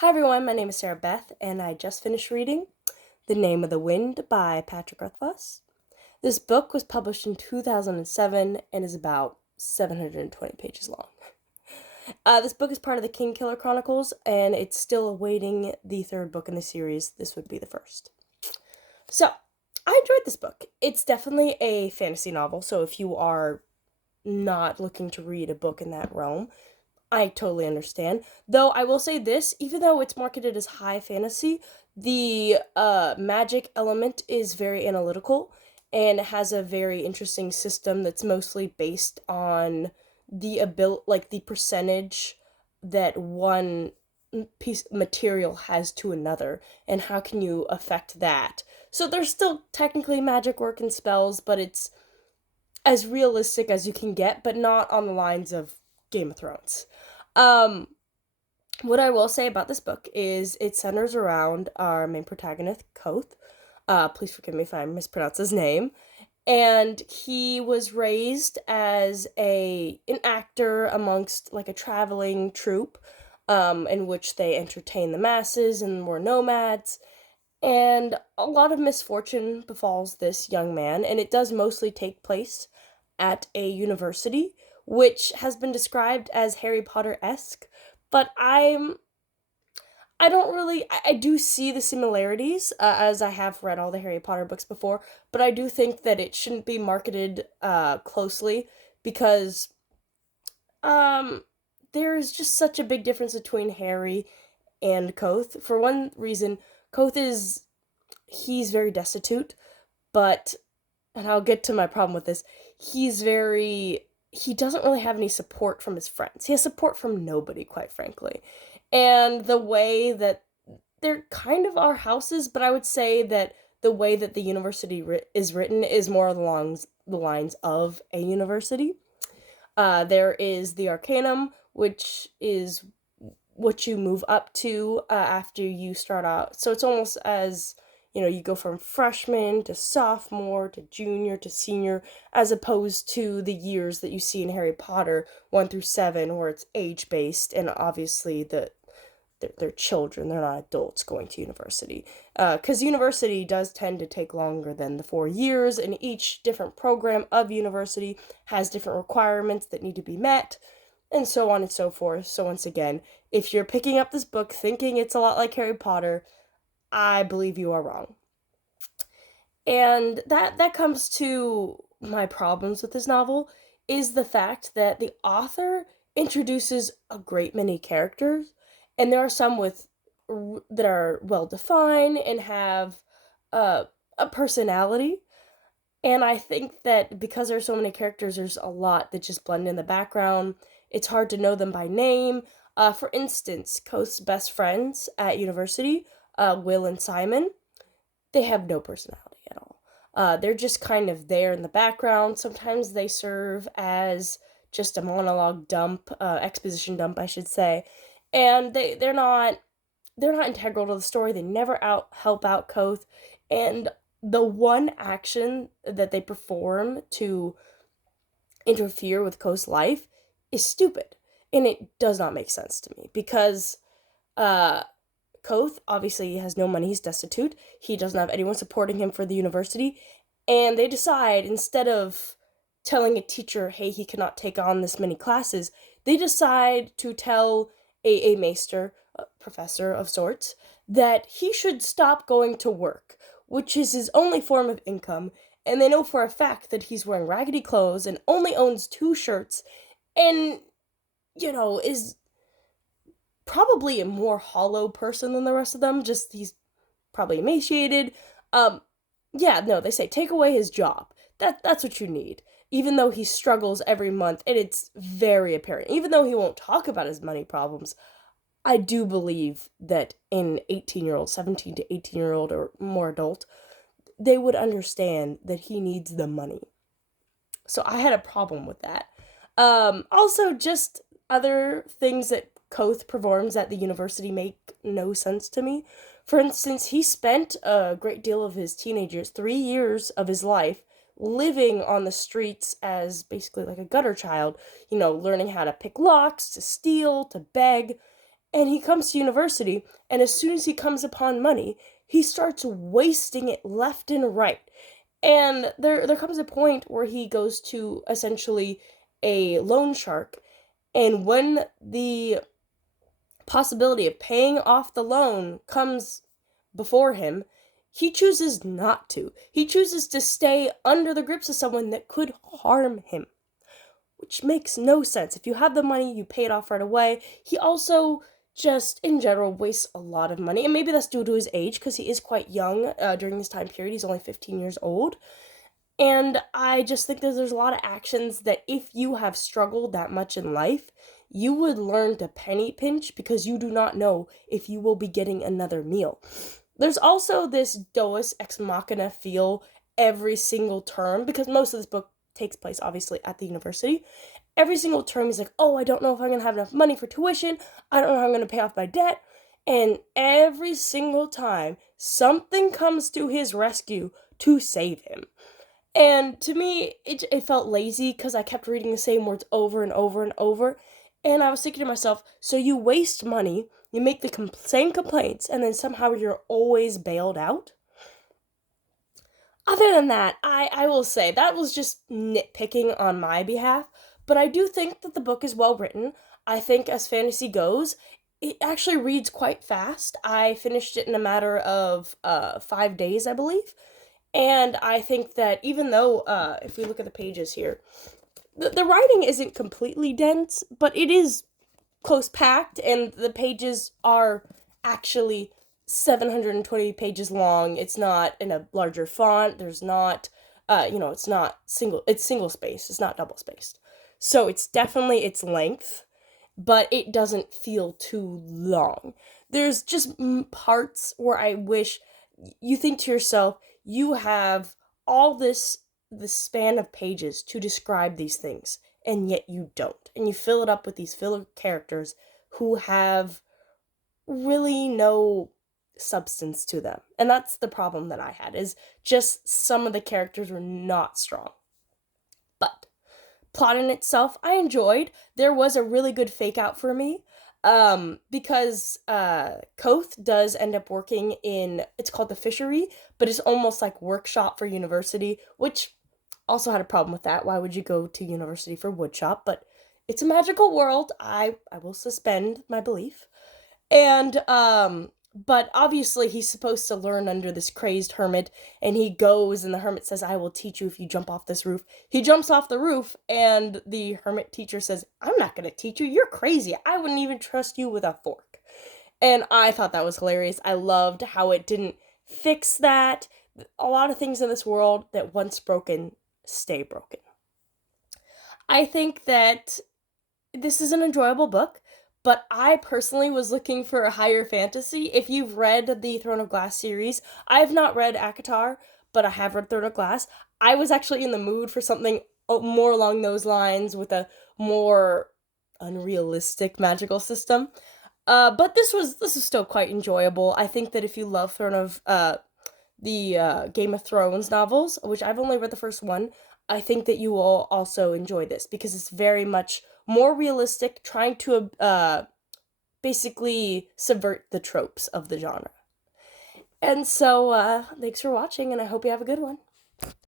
Hi everyone, my name is Sarah Beth, and I just finished reading The Name of the Wind by Patrick Rothfuss. This book was published in 2007 and is about 720 pages long. This book is part of the Kingkiller Chronicles, and it's still awaiting the third book in the series. This would be the first. So, I enjoyed this book. It's definitely a fantasy novel, so if you are not looking to read a book in that realm, I totally understand. Though I will say this, even though it's marketed as high fantasy, the magic element is very analytical and has a very interesting system that's mostly based on the percentage that one piece of material has to another and how can you affect that. So there's still technically magic work and spells, but it's as realistic as you can get, but not on the lines of Game of Thrones. Um, what I will say about this book is it centers around our main protagonist, Koth. Please forgive me if I mispronounce his name. And he was raised as an actor amongst like a traveling troupe, in which they entertain the masses and were nomads. And a lot of misfortune befalls this young man, and it does mostly take place at a university, which has been described as Harry Potter-esque, but I don't really I do see the similarities, as I have read all the Harry Potter books before, but I do think that it shouldn't be marketed closely because um there is just such a big difference between Harry and Koth. For one reason, Koth is he's very destitute, but and I'll get to my problem with this. He doesn't really have any support from his friends. He has support from nobody, quite frankly. And the way that they're kind of our houses, but I would say that the way that the university is written is more along the lines of a university. There is the Arcanum, which is what you move up to after you start out. So it's almost as you go from freshman to sophomore to junior to senior, as opposed to the years that you see in Harry Potter 1 through 7, where it's age based, and obviously they're children, they're not adults going to university. Because university does tend to take longer than the 4 years, and each different program of university has different requirements that need to be met, and so on and so forth. So, once again, if you're picking up this book thinking it's a lot like Harry Potter, I believe you are wrong. And that comes to my problems with this novel is the fact that the author introduces a great many characters, and there are some that are well defined and have a personality. And I think that because there's so many characters, there's a lot that just blend in the background. It's hard to know them by name. For instance, Coast's best friends at university, Will and Simon, they have no personality at all. They're just kind of there in the background. Sometimes they serve as just a monologue dump, exposition dump, I should say, and they're not integral to the story. They never help out Koth, and the one action that they perform to interfere with Koth's life is stupid, and it does not make sense to me because uh Koth obviously has no money, he's destitute, he doesn't have anyone supporting him for the university, and they decide instead of telling a teacher, hey, he cannot take on this many classes, they decide to tell a maester, a professor of sorts, that he should stop going to work, which is his only form of income, and they know for a fact that he's wearing raggedy clothes and only owns 2 shirts, and, is probably a more hollow person than the rest of them. Just he's probably emaciated. Um, yeah, no, they say take away his job. That's what you need. Even though he struggles every month, and it's very apparent. Even though he won't talk about his money problems, I do believe that an 18-year-old, 17 to 18-year-old or more adult, they would understand that he needs the money. So I had a problem with that. Also, just other things that Koth performs at the university make no sense to me. For instance, he spent a great deal of his teenage years, 3 years of his life, living on the streets as basically like a gutter child, learning how to pick locks, to steal, to beg. And he comes to university, and as soon as he comes upon money, he starts wasting it left and right. And there comes a point where he goes to essentially a loan shark, and when the possibility of paying off the loan comes before him, he chooses not to. He chooses to stay under the grips of someone that could harm him, which makes no sense. If you have the money, you pay it off right away. He also just in general wastes a lot of money, and maybe that's due to his age because he is quite young during this time period. He's only 15 years old. And I just think that there's a lot of actions that if you have struggled that much in life, you would learn to penny pinch because you do not know if you will be getting another meal. There's also this Deus ex machina feel every single term, because most of this book takes place obviously at the university. Every single term he's like, oh, I don't know if I'm going to have enough money for tuition. I don't know how I'm going to pay off my debt. And every single time, something comes to his rescue to save him. And to me, it felt lazy because I kept reading the same words over and over and over. And I was thinking to myself, so you waste money, you make the same complaints, and then somehow you're always bailed out? Other than that, I will say that was just nitpicking on my behalf, but I do think that the book is well written. I think as fantasy goes, it actually reads quite fast. I finished it in a matter of 5 days, I believe. And I think that even though, if we look at the pages here, the writing isn't completely dense, but it is close packed, and the pages are actually 720 pages long. It's not in a larger font. There's not, it's not it's single spaced. It's not double spaced. So it's definitely its length, but it doesn't feel too long. There's just parts where I wish you think to yourself, you have all this span of pages to describe these things, and yet you don't. And you fill it up with these filler characters who have really no substance to them. And that's the problem that I had, is just some of the characters were not strong. But plot in itself, I enjoyed. There was a really good fake out for me. Because Koth does end up working in, it's called the fishery, but it's almost like workshop for university, which also had a problem with that. Why would you go to university for woodshop? But it's a magical world. I will suspend my belief. And but obviously he's supposed to learn under this crazed hermit, and he goes and the hermit says, I will teach you if you jump off this roof. He jumps off the roof, and the hermit teacher says, I'm not going to teach you. You're crazy. I wouldn't even trust you with a fork. And I thought that was hilarious. I loved how it didn't fix that. A lot of things in this world that once broken stay broken. I think that this is an enjoyable book, but I personally was looking for a higher fantasy. If you've read the Throne of Glass series, I have not read ACOTAR, but I have read Throne of Glass. I was actually in the mood for something more along those lines with a more unrealistic magical system. But this is still quite enjoyable. I think that if you love the Game of Thrones novels, which I've only read the first one, I think that you will also enjoy this because it's very much more realistic, trying to basically subvert the tropes of the genre. And so, thanks for watching, and I hope you have a good one.